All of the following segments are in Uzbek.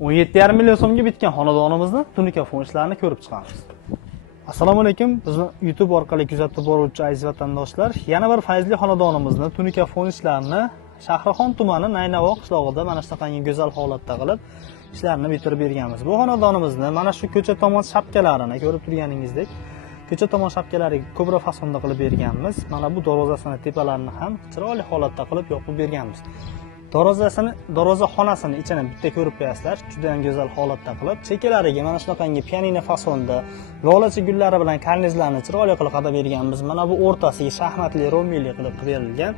17,5 million so'mga bitgan xonadonimizni tunikafon ishlarini ko'rib chiqamiz. Assalomu alaykum. Bizni YouTube orqali kuzatib boruvchi aziz vatandoshlar, yana bir fayzli xonadonimizni tunikafon ishlarini Shahrixon tumani Naynavo qishlog'ida mana shunaqangi go'zal holatda qilib ishlarini bitirib berganmiz. Bu xonadonimizni mana shu ko'cha tomon shapkalarini ko'rib turganingizdek, ko'cha tomon shapkalariga ko'proq fasonda qilib berganmiz. Mana bu darvozasini tepalarini ham chiroyli holatda qilib yopib berganmiz. Darvoza xonasini ichini bitta ko'rib qo'yasizlar, juda ham go'zal holatda qilib, chekalariga mana shunaqangi pianino fasonda lolacha gullari bilan karnizlarni chiroyli qilib qadab berganmiz. Mana bu o'rtasiga shaxmatli romeli qilib berilgan.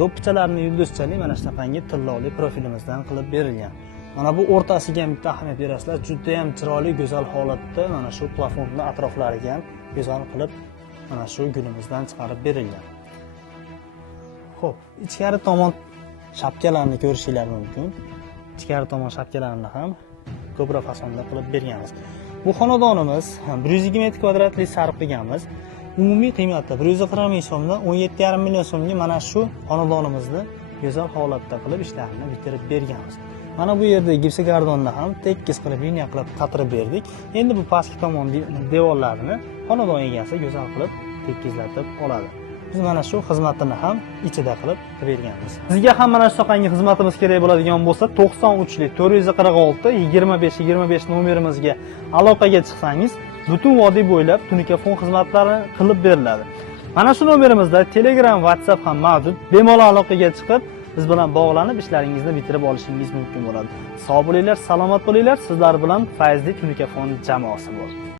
Do'ppichalarni yulduzchali mana shunaqangi tilloli profilimizdan qilib berilgan. Mana bu o'rtasiga ham bitta ahamiyat berasizlar, juda ham chiroyli go'zal holatda mana shu plafonni atroflariga ham go'zal qilib mana shu gulimizdan chiqarib berilgan. Xo'p, ichkari tomon shapkalarni ko'rishingiz mumkin. Ichkari tomon shapkalarni ham ko'proq fasonda qilib berganmiz. Bu xonadonimiz 120 metr kvadratli sarf qilganmiz. Umumiy qiymati 140 ming so'mdan 17,5 million so'mga mana shu xonadonimizni go'zal holatda qilib ishlarini bitirib berganmiz. Mana bu yerda gipsokardonni ham tekis qilib liniya qilib qatirib berdik. Endi bu pastki tomon devorlarini xonadon egasi go'zal qilib tekislatib oladi. Biz mana shu xizmatini ham ichida qilib berganmiz. Sizga ham mana shunaqangi xizmatimiz kerak bo'ladigan bo'lsa, 93 446 25 nomerimizga aloqaga chiqsangiz, butun vodiy bo'ylab tunikafon xizmatlari qilib beriladi. Mana shu nomerimizda Telegram, WhatsApp ham mavjud. Bemalol aloqaga chiqib, biz bilan bog'lanib ishlaringizni bitirib olishingiz mumkin bo'ladi. Sog' bo'linglar, salomat bo'linglar. Sizlar bilan fayzli tunikafon jamoasi bor.